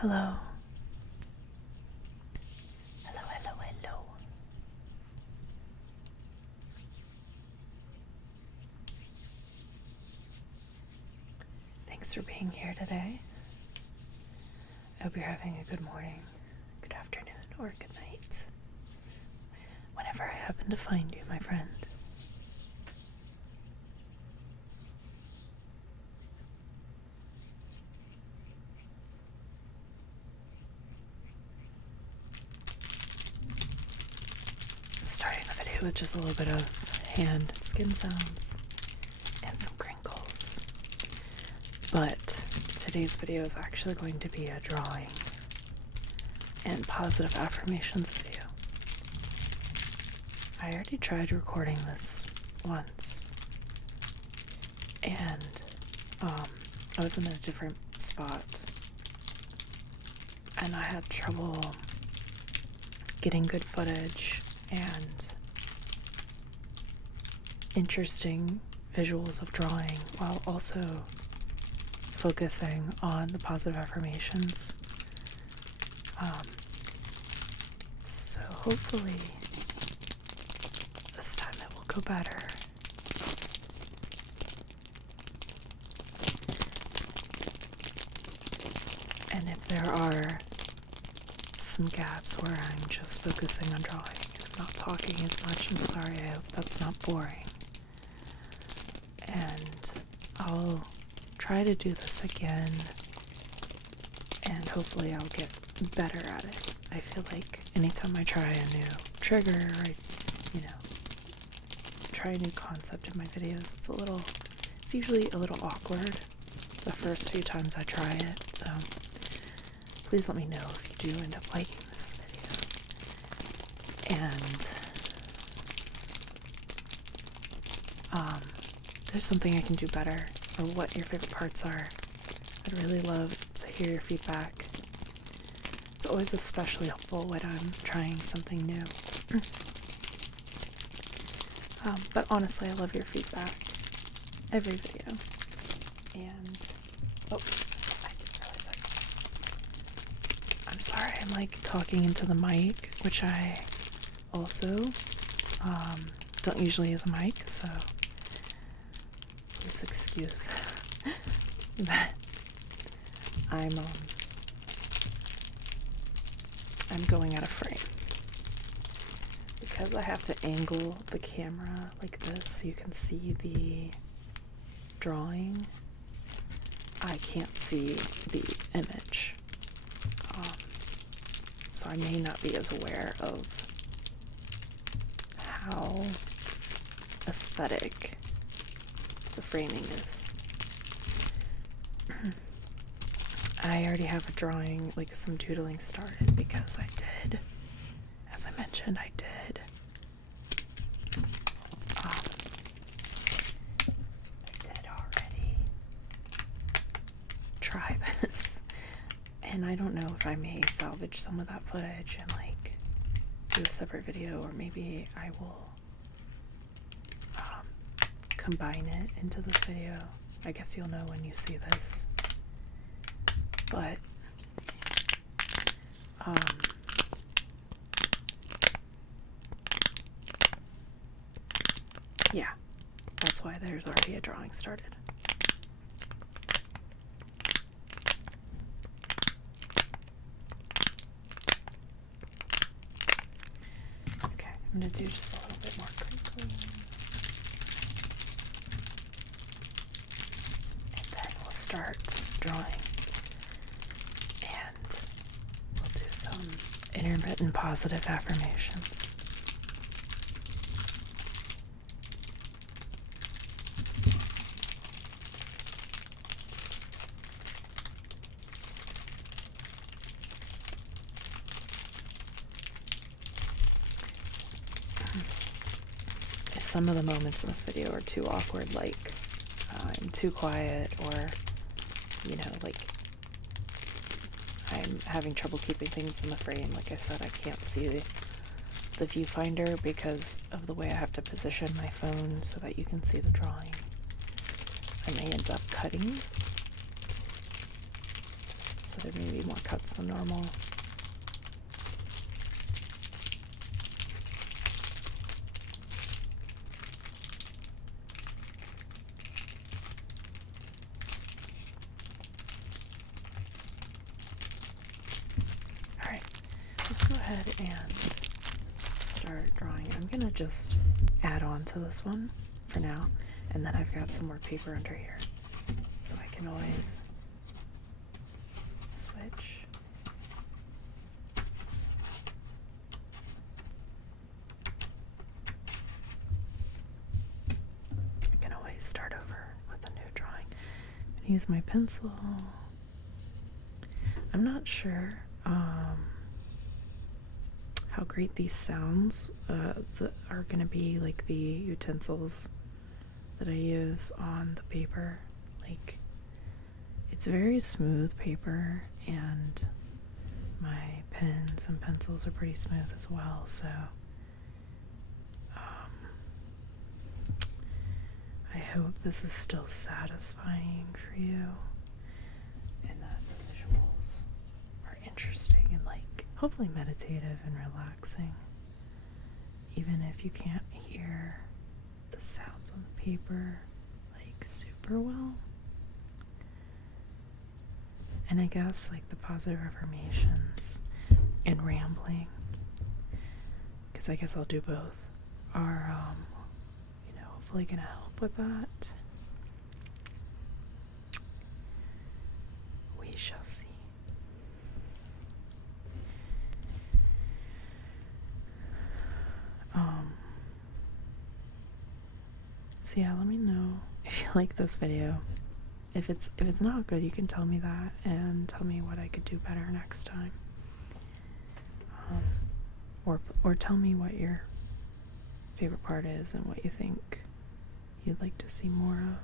Hello. Hello, hello, hello. Thanks for being here today. I hope you're having a good morning, good afternoon, or good night. Whenever I happen to find you, my friend. I'm starting the video with just a little bit of hand and skin sounds and some crinkles. But today's video is actually going to be a drawing and positive affirmations video. I already tried recording this once, and I was in a different spot, and I had trouble getting good footage and interesting visuals of drawing while also focusing on the positive affirmations. So hopefully this time it will go better. And if there are some gaps where I'm just focusing on drawing and I'm not talking as much, I'm sorry. I hope that's not boring. And I'll try to do this again, and hopefully I'll get better at it. I feel like anytime I try a new trigger, or try a new concept in my videos, it's usually a little awkward the first few times I try it, so please let me know if you do end up liking this video. And there's something I can do better, or what your favorite parts are. I'd really love to hear your feedback. It's always especially helpful when I'm trying something new. But honestly, I love your feedback every video. And I didn't realize I'm sorry, I'm like talking into the mic, which I also don't usually use a mic, so please excuse that I'm going out of frame because I have to angle the camera like this so you can see the drawing. I can't see the image, so I may not be as aware of how aesthetic the framing is. I already have a drawing, like some doodling started, because I did, as I mentioned, I did already try this, and I don't know if I may salvage some of that footage and like do a separate video, or maybe I will combine it into this video. I guess you'll know when you see this. But yeah, that's why there's already a drawing started. Okay, I'm gonna do just a little bit more crinkling. And then we'll start drawing. And we'll do some intermittent positive affirmations. If some of the moments in this video are too awkward, like I'm too quiet, or like I'm having trouble keeping things in the frame, like I said, I can't see the viewfinder because of the way I have to position my phone so that you can see the drawing. I may end up cutting so there may be more cuts than normal. Alright, let's go ahead and start drawing. I'm gonna just add on to this one for now, and then I've got some more paper under here, so I can always switch. I can always start over with a new drawing. I'm gonna use my pencil. I'm not sure how great these sounds are going to be, like the utensils that I use on the paper. Like, it's very smooth paper, and my pens and pencils are pretty smooth as well, so I hope this is still satisfying for you and that the visuals are interesting and like hopefully meditative and relaxing, even if you can't hear the sounds on the paper like super well. And I guess like the positive affirmations and rambling, because I guess I'll do both, are hopefully gonna help with that. We shall see. So yeah, let me know if you like this video. If it's not good, you can tell me that and tell me what I could do better next time. Or tell me what your favorite part is and what you think you'd like to see more of.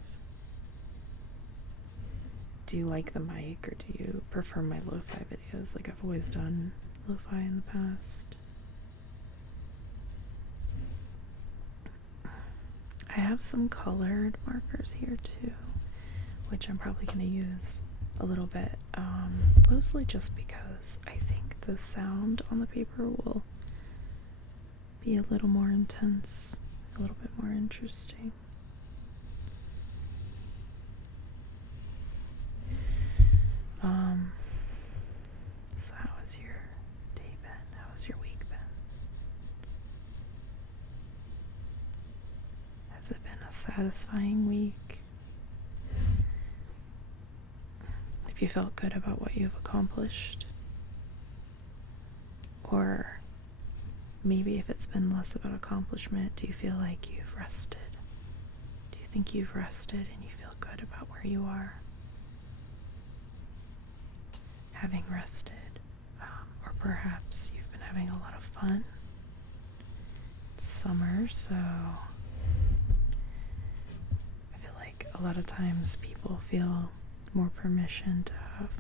Do you like the mic, or do you prefer my lo-fi videos? Like, I've always done lo-fi in the past. I have some colored markers here too, which I'm probably going to use a little bit, mostly just because I think the sound on the paper will be a little more intense, a little bit more interesting. So how has your day been? How has your week been? Has it been a satisfying week? Have you felt good about what you've accomplished? Or maybe if it's been less about accomplishment, do you feel like you've rested? Do you think you've rested and you feel good about where you are? Having rested, or perhaps you've been having a lot of fun. It's summer, so I feel like a lot of times people feel more permission to have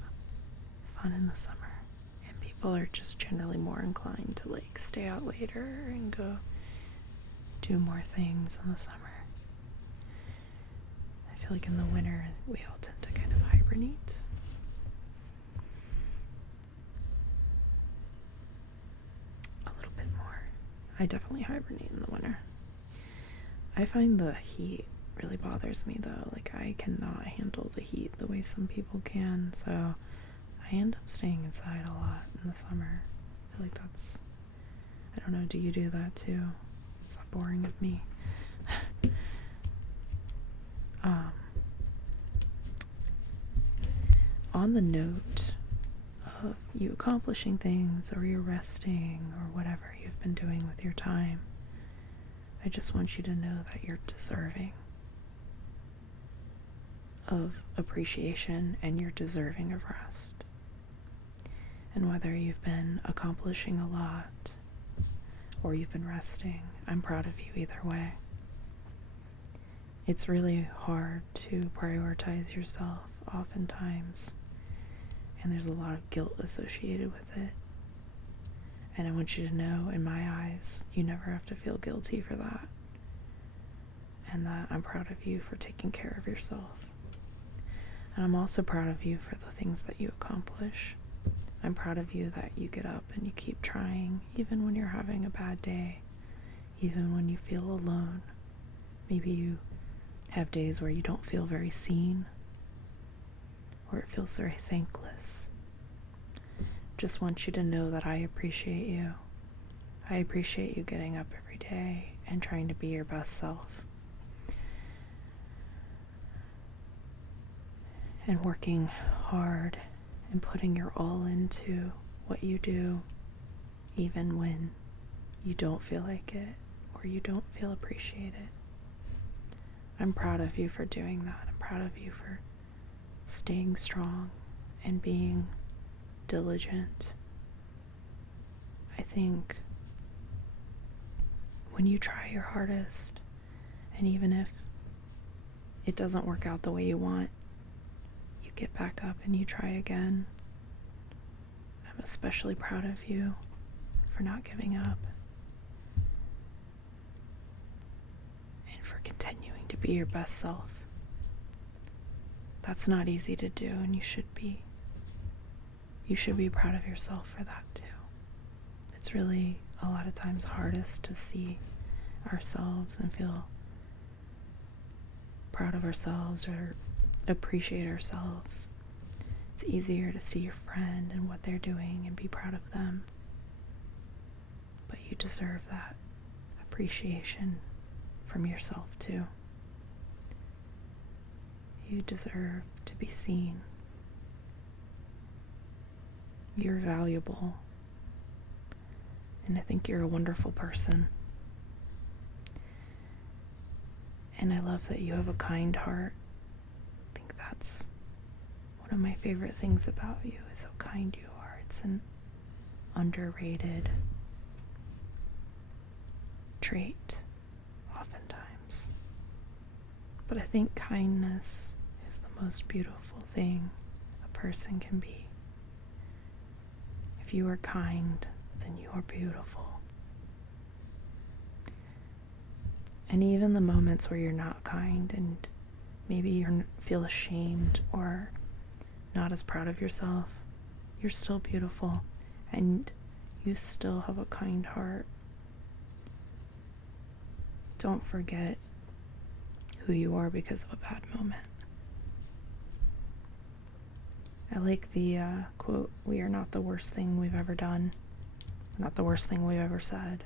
fun in the summer, and people are just generally more inclined to like stay out later and go do more things in the summer. I feel like in the winter we all tend to kind of hibernate. I definitely hibernate in the winter. I find the heat really bothers me though. Like, I cannot handle the heat the way some people can, so I end up staying inside a lot in the summer. I feel like that's, I don't know, do you do that too? Is that boring of me? On the note of you accomplishing things, or you're resting, or whatever you've been doing with your time, I just want you to know that you're deserving of appreciation and you're deserving of rest. And whether you've been accomplishing a lot or you've been resting, I'm proud of you either way. It's really hard to prioritize yourself oftentimes, and there's a lot of guilt associated with it. And I want you to know, in my eyes, you never have to feel guilty for that. And that I'm proud of you for taking care of yourself. And I'm also proud of you for the things that you accomplish. I'm proud of you that you get up and you keep trying, even when you're having a bad day, even when you feel alone. Maybe you have days where you don't feel very seen, or it feels very thankless. Just want you to know that I appreciate you. I appreciate you getting up every day and trying to be your best self. And working hard and putting your all into what you do, even when you don't feel like it or you don't feel appreciated. I'm proud of you for doing that. I'm proud of you for staying strong and being diligent. I think when you try your hardest, and even if it doesn't work out the way you want, you get back up and you try again. I'm especially proud of you for not giving up and for continuing to be your best self. That's not easy to do, and you should be. You should be proud of yourself for that too. It's really a lot of times hardest to see ourselves and feel proud of ourselves or appreciate ourselves. It's easier to see your friend and what they're doing and be proud of them. But you deserve that appreciation from yourself too. You deserve to be seen. You're valuable. And I think you're a wonderful person. And I love that you have a kind heart. I think that's one of my favorite things about you, is how kind you are. It's an underrated trait, oftentimes. But I think kindness is the most beautiful thing a person can be. If you are kind, then you are beautiful. And even the moments where you're not kind and maybe you feel ashamed or not as proud of yourself, you're still beautiful and you still have a kind heart. Don't forget who you are because of a bad moment. I like the quote, "We are not the worst thing we've ever done, not the worst thing we've ever said."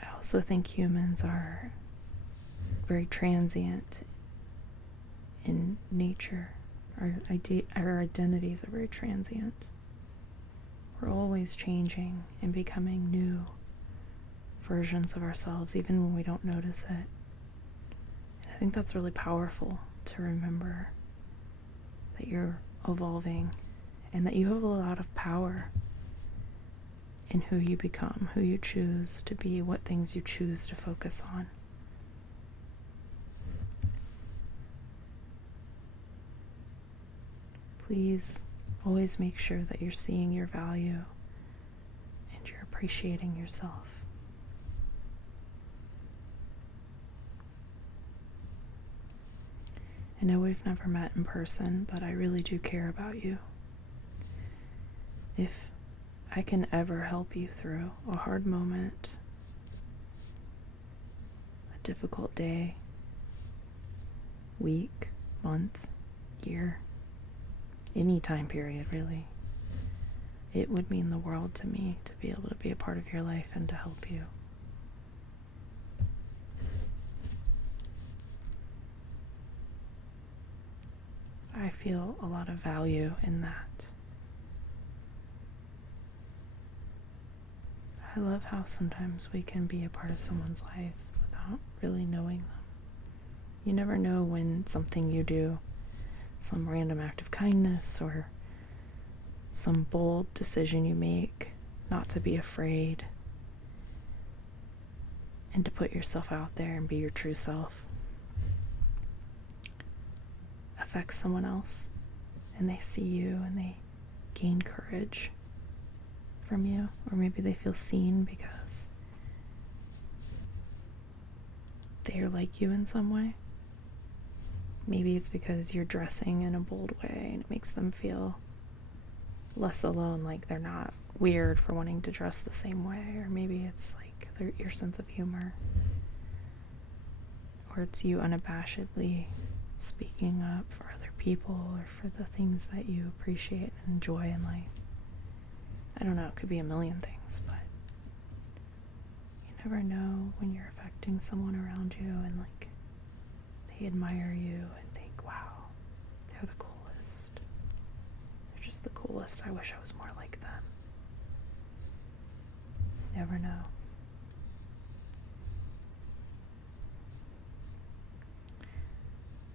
I also think humans are very transient in nature. Our identities are very transient. We're always changing and becoming new versions of ourselves, even when we don't notice it. And I think that's really powerful to remember, that you're evolving and that you have a lot of power in who you become, who you choose to be, what things you choose to focus on. Please always make sure that you're seeing your value and you're appreciating yourself. I know we've never met in person, but I really do care about you. If I can ever help you through a hard moment, a difficult day, week, month, year, any time period really, it would mean the world to me to be able to be a part of your life and to help you. I feel a lot of value in that. I love how sometimes we can be a part of someone's life without really knowing them. You never know when something you do, some random act of kindness or some bold decision you make not to be afraid and to put yourself out there and be your true self, affects someone else, and they see you and they gain courage from you, or maybe they feel seen because they're like you in some way. Maybe it's because you're dressing in a bold way and it makes them feel less alone, like they're not weird for wanting to dress the same way. Or maybe it's like your sense of humor. Or it's you unabashedly speaking up for other people or for the things that you appreciate and enjoy in life. I don't know, it could be a million things, but you never know when you're affecting someone around you and like they admire you and think, wow, they're the coolest. They're just the coolest. I wish I was more like them. Never know.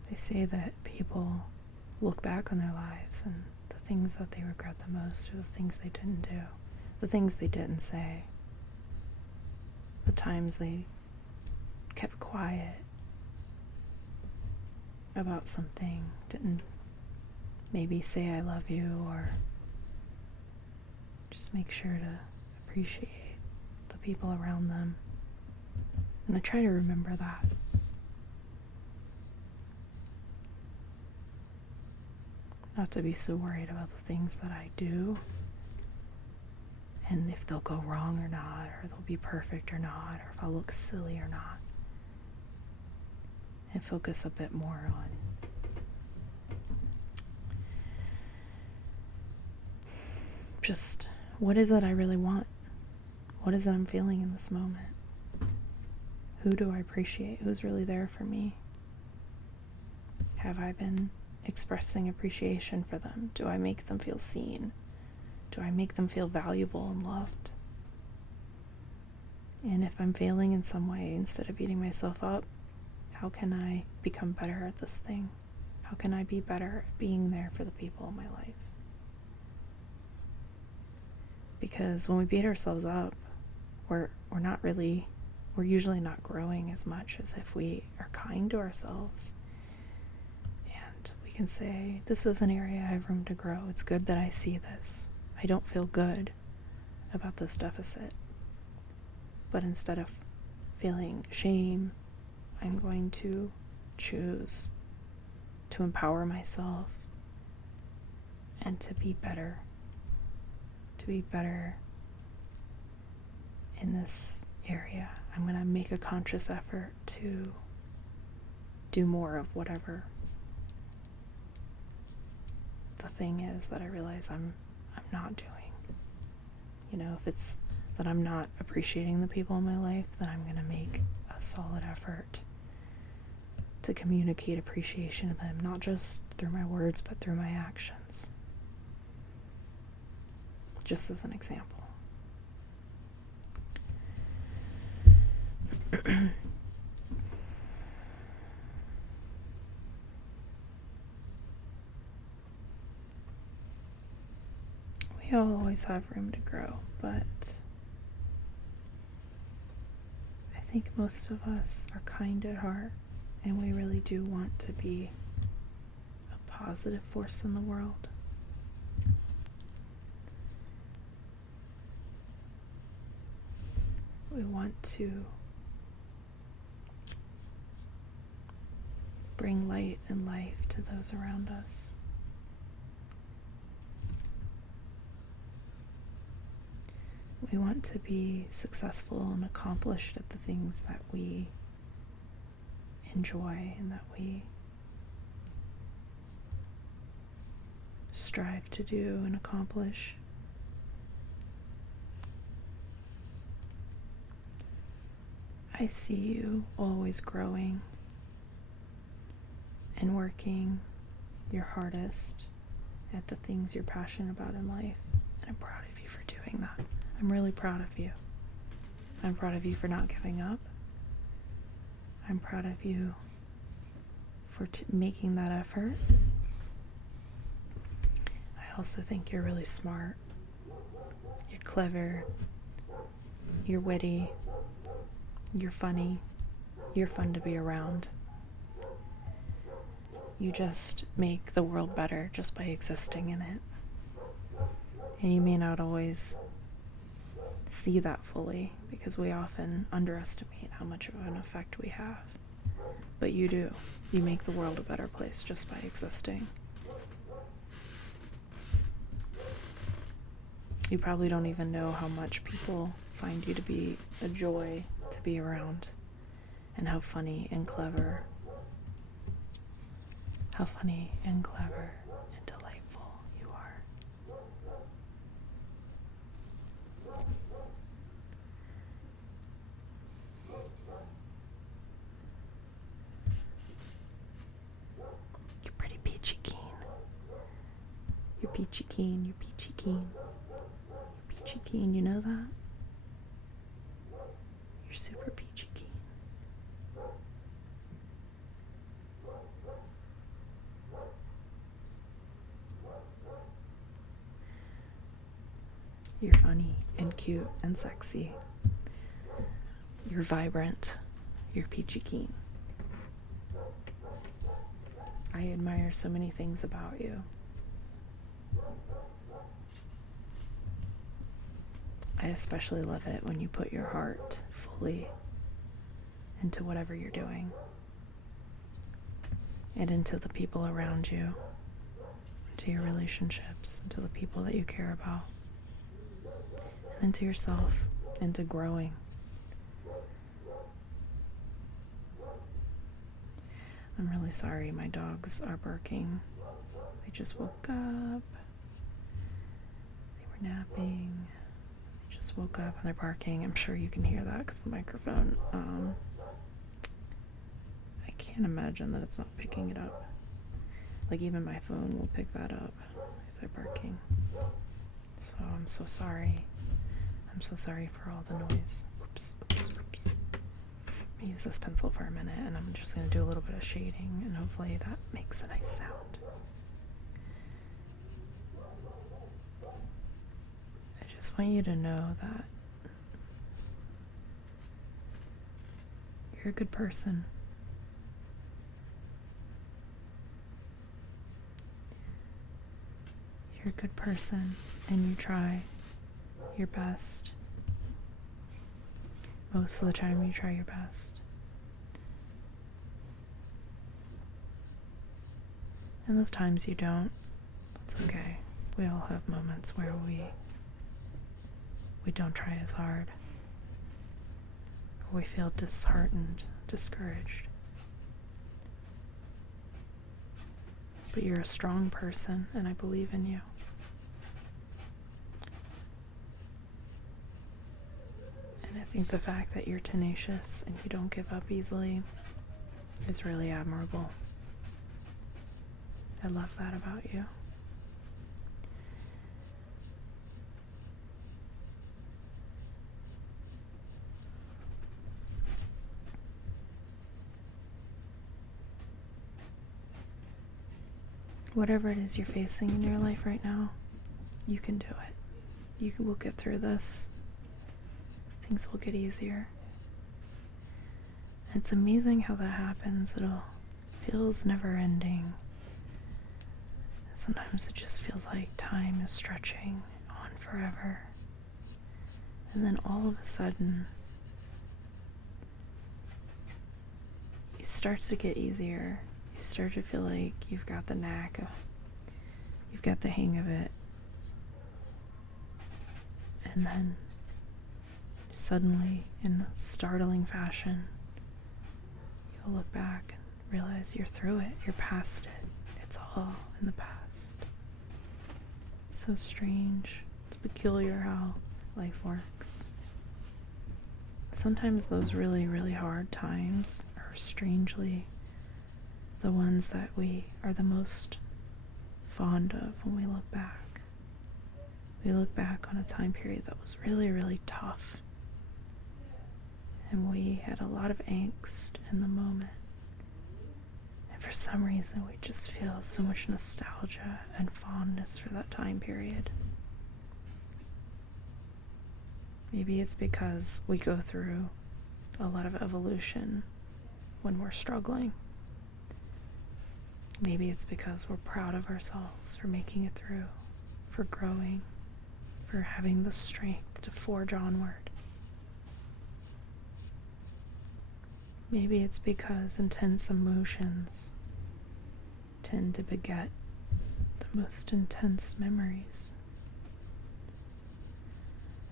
They say that people look back on their lives and the things that they regret the most are the things they didn't do, the things they didn't say, the times they kept quiet about something, didn't maybe say I love you, or just make sure to appreciate the people around them. And I try to remember that. Not to be so worried about the things that I do and if they'll go wrong or not, or they'll be perfect or not, or if I'll look silly or not. And focus a bit more on just what is it I really want? What is it I'm feeling in this moment? Who do I appreciate? Who's really there for me? Have I been expressing appreciation for them? Do I make them feel seen? Do I make them feel valuable and loved? And if I'm failing in some way, instead of beating myself up, how can I become better at this thing? How can I be better at being there for the people in my life? Because when we beat ourselves up, we're usually not growing as much as if we are kind to ourselves. And we can say, this is an area I have room to grow. It's good that I see this. I don't feel good about this deficit. But instead of feeling shame, I'm going to choose to empower myself and to be better. To be better in this area. I'm going to make a conscious effort to do more of whatever the thing is that I realize I'm not doing. You know, if it's that I'm not appreciating the people in my life, then I'm going to make a solid effort to communicate appreciation to them, not just through my words, but through my actions. Just as an example. We all always have room to grow, but I think most of us are kind at heart, and we really do want to be a positive force in the world. We want to bring light and life to those around us. We want to be successful and accomplished at the things that we enjoy and that we strive to do and accomplish. I see you always growing and working your hardest at the things you're passionate about in life, and I'm proud of you for doing that. I'm really proud of you. I'm proud of you for not giving up. I'm proud of you for making that effort. I also think you're really smart. You're clever. You're witty. You're funny. You're fun to be around. You just make the world better just by existing in it. And you may not always see that fully, because we often underestimate how much of an effect we have. but you do. You make the world a better place just by existing. You probably don't even know how much people find you to be a joy to be around, and how funny and clever and delightful you are. You're pretty peachy keen. You're peachy keen, you're peachy keen. You're peachy keen, you know that? You're super peachy keen. You're funny and cute and sexy. You're vibrant. You're peachy keen. I admire so many things about you. I especially love it when you put your heart fully into whatever you're doing, and into the people around you, into your relationships, into the people that you care about, and into yourself, into growing. I'm really sorry my dogs are barking. They just woke up. They were napping. They just woke up and they're barking. I'm sure you can hear that because the microphone, I can't imagine that it's not picking it up. Like, even my phone will pick that up if they're barking. So I'm so sorry. I'm so sorry for all the noise. Oops. Let me use this pencil for a minute, and I'm just going to do a little bit of shading, and hopefully that makes a nice sound. I just want you to know that you're a good person. You're a good person, and you try your best. Most of the time you try your best. And those times you don't, that's okay. We all have moments where we don't try as hard. Or we feel disheartened, discouraged. But you're a strong person, and I believe in you. I think the fact that you're tenacious and you don't give up easily is really admirable. I love that about you. Whatever it is you're facing in your life right now, you can do it. We'll get through this. Things will get easier. It's amazing how that happens. Feels never ending. Sometimes it just feels like time is stretching on forever. And then all of a sudden, it starts to get easier. You start to feel like you've got the knack, you've got the hang of it. And then suddenly, in a startling fashion, you'll look back and realize you're through it, you're past it, it's all in the past. It's so strange, it's peculiar how life works. Sometimes those really, really hard times are strangely the ones that we are the most fond of when we look back. We look back on a time period that was really, really tough. And we had a lot of angst in the moment. And for some reason, we just feel so much nostalgia and fondness for that time period. Maybe it's because we go through a lot of evolution when we're struggling. Maybe it's because we're proud of ourselves for making it through, for growing, for having the strength to forge onward. Maybe it's because intense emotions tend to beget the most intense memories.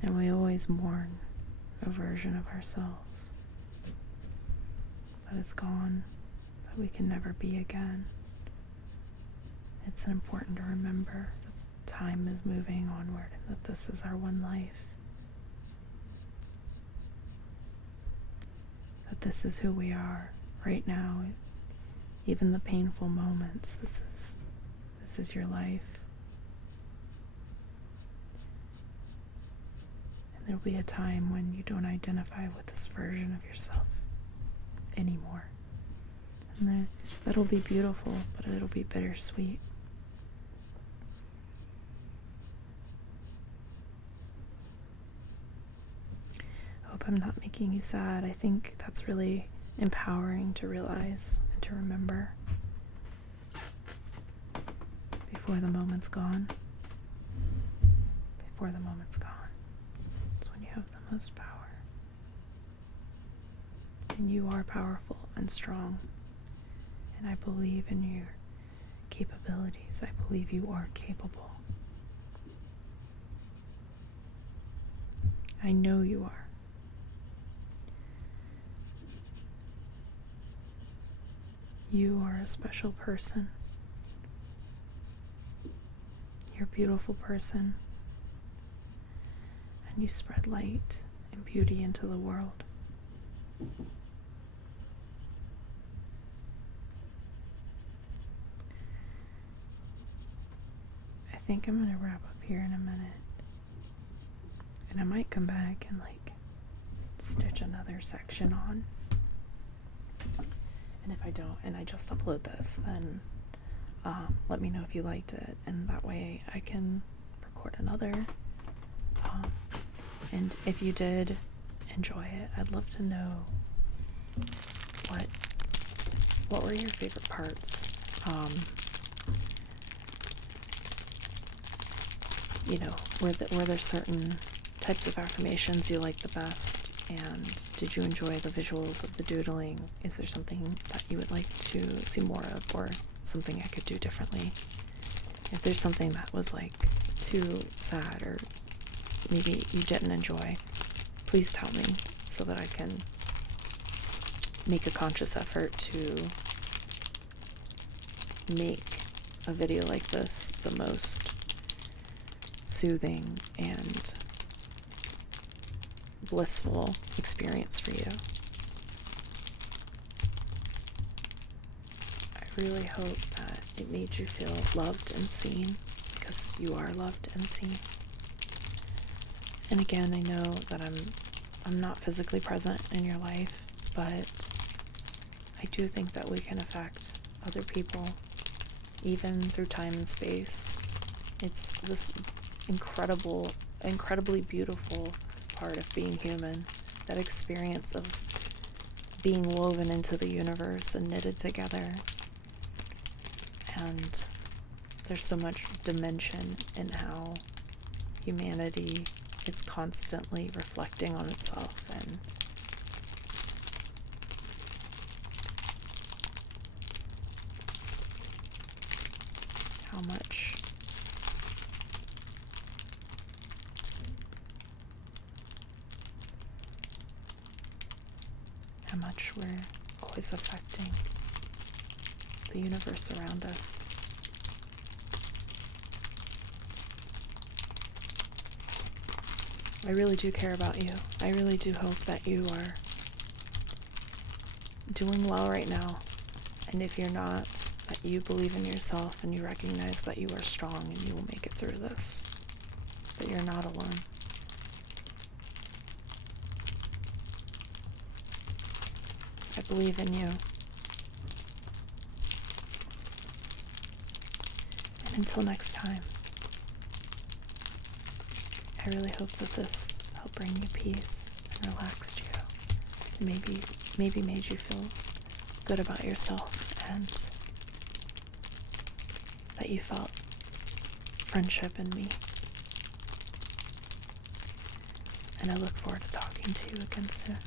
And we always mourn a version of ourselves that is gone, that we can never be again. It's important to remember that time is moving onward and that this is our one life. That this is who we are right now. Even the painful moments, this is your life. And there'll be a time when you don't identify with this version of yourself anymore. And that'll be beautiful, but it'll be bittersweet. I hope I'm not making you sad. I think that's really empowering to realize and to remember before the moment's gone. Before the moment's gone. It's when you have the most power. And you are powerful and strong. And I believe in your capabilities. I believe you are capable. I know you are. You are a special person. You're a beautiful person. And you spread light and beauty into the world. I think I'm going to wrap up here in a minute. And I might come back and stitch another section on. And if I don't, and I just upload this, then let me know if you liked it, and that way I can record another. And if you did enjoy it, I'd love to know what were your favorite parts. Were there certain types of affirmations you liked the best? And did you enjoy the visuals of the doodling? Is there something that you would like to see more of, or something I could do differently? If there's something that was too sad, or maybe you didn't enjoy, please tell me so that I can make a conscious effort to make a video like this the most soothing and blissful experience for you. I really hope that it made you feel loved and seen, because you are loved and seen. And again, I know that I'm not physically present in your life, but I do think that we can affect other people, even through time and space. It's this incredibly beautiful part of being human, that experience of being woven into the universe and knitted together. And there's so much dimension in how humanity is constantly reflecting on itself, and how much we're always affecting the universe around us. I really do care about you. I really do hope that you are doing well right now. And if you're not, that you believe in yourself and you recognize that you are strong and you will make it through this. That you're not alone. I believe in you. And until next time, I really hope that this helped bring you peace and relaxed you, and maybe made you feel good about yourself, and that you felt friendship in me. And I look forward to talking to you again soon.